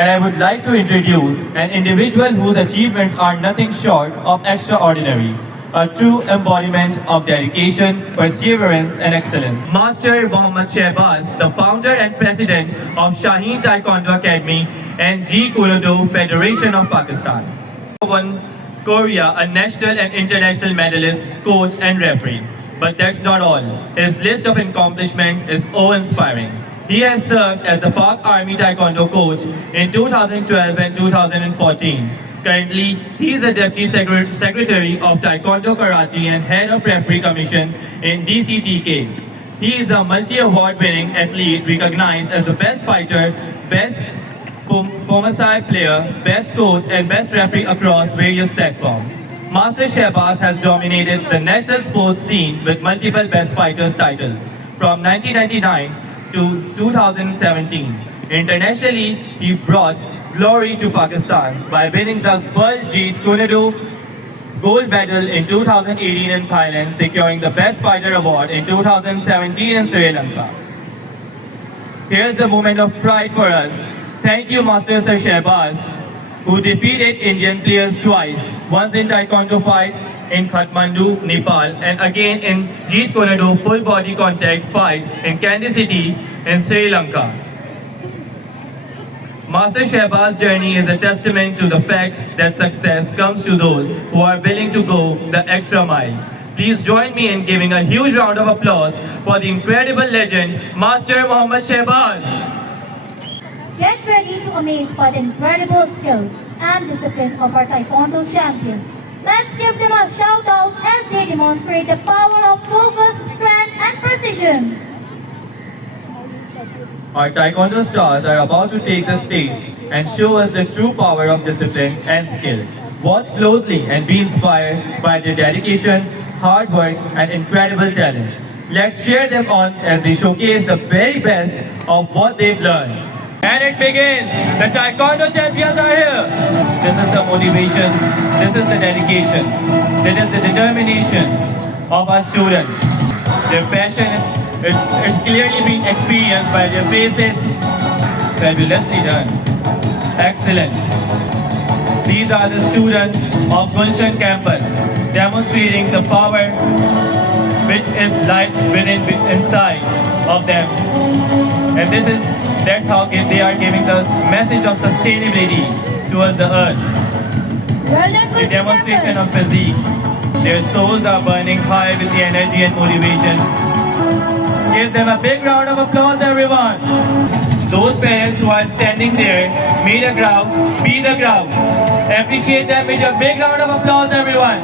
And I would like to introduce an individual whose achievements are nothing short of extraordinary. A true embodiment of dedication, perseverance, and excellence. Master Mohammad Shehbaz, the founder and president of Shaheen Taekwondo Academy and Jeet Kune Do Federation of Pakistan. Won Korea, a national and international medalist, coach, and referee. But that's not all. His list of accomplishments is awe-inspiring. He has served as the Pak Army Taekwondo coach in 2012 and 2014. Currently, he is a Deputy Secretary of Taekwondo Karachi and Head of Referee Commission in DCTK. He is a multi-award winning athlete recognized as the best fighter, best Pomacai player, best coach and best referee across various platforms. Master Shehbaz has dominated the national sports scene with multiple best fighters titles from 1999 to 2017. Internationally, he brought glory to Pakistan by winning the World Jeet Kune Do gold medal in 2018 in Thailand, securing the Best Fighter award in 2017 in Sri Lanka. Here's the moment of pride for us. Thank you, Master Sir Shehbaz, who defeated Indian players twice, once in Taekwondo fight in Kathmandu, Nepal, and again in Jeet Kune Do full body contact fight in Kandy City in Sri Lanka. Master Shehbaz's journey is a testament to the fact that success comes to those who are willing to go the extra mile. Please join me in giving a huge round of applause for the incredible legend, Master Mohammad Shehbaz. Get ready to amaze by the incredible skills and discipline of our Taekwondo champion. Let's give them a shout out as they demonstrate the power of focus, strength and precision. Our Taekwondo stars are about to take the stage and show us the true power of discipline and skill. Watch closely and be inspired by their dedication, hard work and incredible talent. Let's cheer them on as they showcase the very best of what they've learned. And it begins! The Taekwondo champions are here! This is the motivation, this is the dedication, this is the determination of our students. Their passion is clearly being experienced by their faces. Fabulously done. Excellent. These are the students of Gulshan campus, demonstrating the power which lies inside of them. And that's how they are giving the message of sustainability towards the earth. A demonstration of physique. Their souls are burning high with the energy and motivation. Give them a big round of applause, everyone. Those parents who are standing there, be the crowd. Appreciate them with a big round of applause, everyone.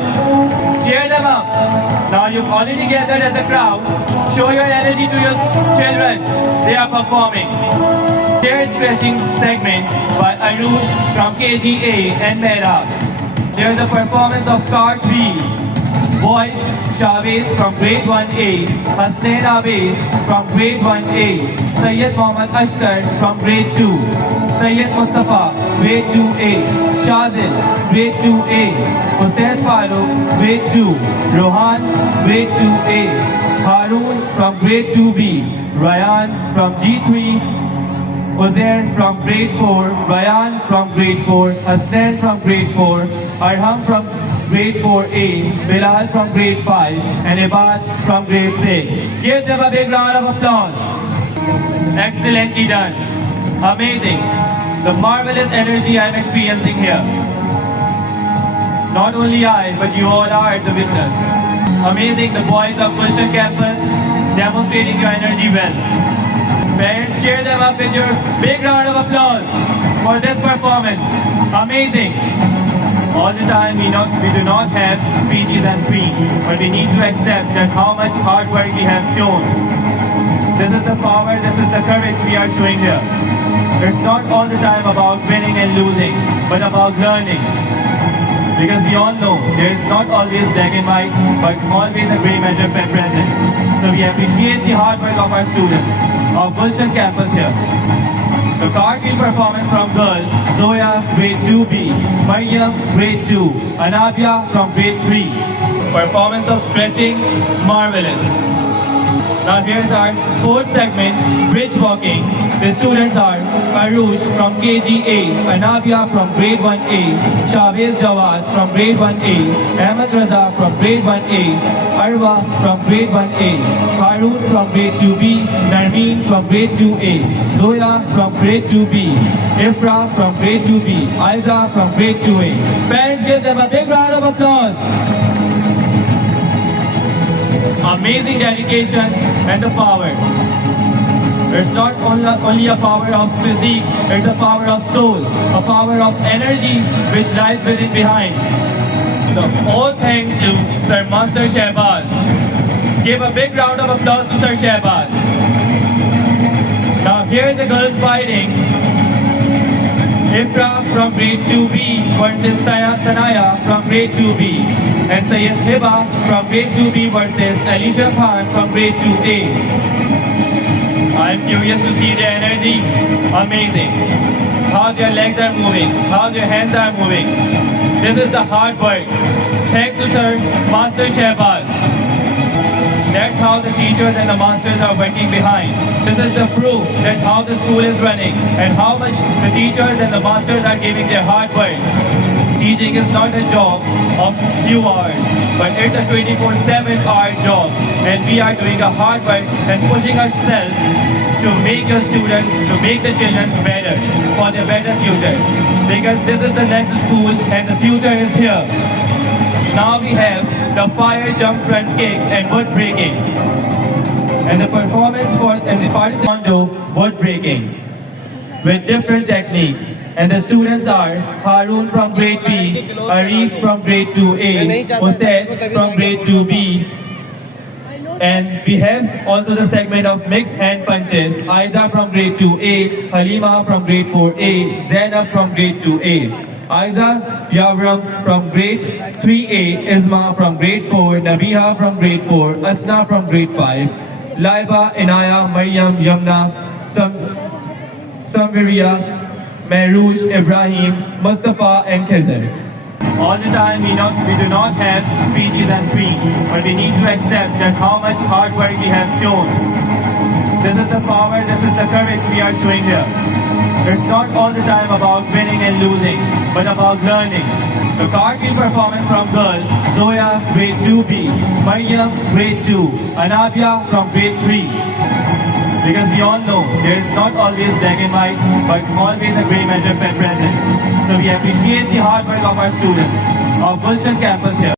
Cheer them up. Now you've already gathered as a crowd. Show your energy to your children. They are performing. Chair stretching segment by Anush from KGA and Mera. There is a performance of cartwheel. Boys, Chavez from grade 1A, Hasnain Awais from grade 1A, Syed Mohammad Ashtar from grade 2, Syed Mustafa, grade 2A, Shazil, grade 2A, Hussain Farooq, grade 2, Rohan, grade 2A, Haroon from grade 2B, Ryan from G3, Uzair from grade 4, Ryan from grade 4, Hasnain from grade 4, Arham from grade 4A, Bilal from grade 5, and Ibad from grade 6. Give them a big round of applause. Excellently done. Amazing. The marvelous energy I'm experiencing here. Not only I, but you all are the witness. Amazing, the boys of Gulshan campus demonstrating your energy well. Parents, cheer them up with your big round of applause for this performance. Amazing. All the time we do not have peaches and cream, but we need to accept that how much hard work we have shown. This is the power, this is the courage we are showing here. It's not all the time about winning and losing, but about learning. Because we all know there is not always black and white, but always a grey matter presence. So we appreciate the hard work of our students of Gulshan campus here. The cartwheel performance from girls, Zoya, grade 2B, Maryam, grade 2, Anabia from grade 3. Performance of stretching, marvelous. Now here's our fourth segment, bridge walking. The students are Arush from KGA, Anabia from grade 1A, Shavez Jawad from grade 1A, Ahmed Raza from grade 1A, Arwa from grade 1A, Harun from grade 2B, Narmeen from grade 2A, Zoya from grade 2B, Ifra from grade 2B, Aiza from grade 2A. Parents, give them a big round of applause. Amazing dedication and the power. It's not only a power of physique, it's a power of soul, a power of energy which lies within behind. All thanks to Sir Master Shehbaz. Give a big round of applause to Sir Shehbaz. Now here's the girls fighting. Ifra from grade 2B versus Sanaya from grade 2B. And Sayyid Hiba from grade 2B versus Alicia Khan from grade 2A. I'm curious to see their energy. Amazing. How their legs are moving, how their hands are moving. This is the hard work. Thanks to Sir Master Shehbaz. That's how the teachers and the masters are working behind. This is the proof that how the school is running and how much the teachers and the masters are giving their hard work. Teaching is not a job of few hours, but it's a 24/7 hour job. And we are doing a hard work and pushing ourselves to make your students, to make the children better, for their better future. Because this is the next school and the future is here. Now we have the fire jump front kick and wood breaking. And the performance for and the participants do wood breaking with different techniques. And the students are Harun from grade B, Arif from grade 2A, Hussein from grade 2B. And we have also the segment of mixed hand punches, Aiza from grade 2A, Halima from grade 4A, Zainab from grade 2A. Aiza Yavram from grade 3A, Isma from grade 4, Nabiha from grade 4, Asna from grade 5, Laiba, Inaya, Maryam, Yamna, Samviria, Mehroush, Ibrahim, Mustafa and Khizr. All the time we do not have peaches and cream, but we need to accept that how much hard work we have shown. This is the power, this is the courage we are showing here. It's not all the time about winning and losing, but about learning. The cartwheel performance from girls, Zoya, grade 2B, Maryam, grade 2, Anabia from grade 3. Because we all know there is not always black and white, but always a grey matter presence. So we appreciate the hard work of our students of Gulshan campus here.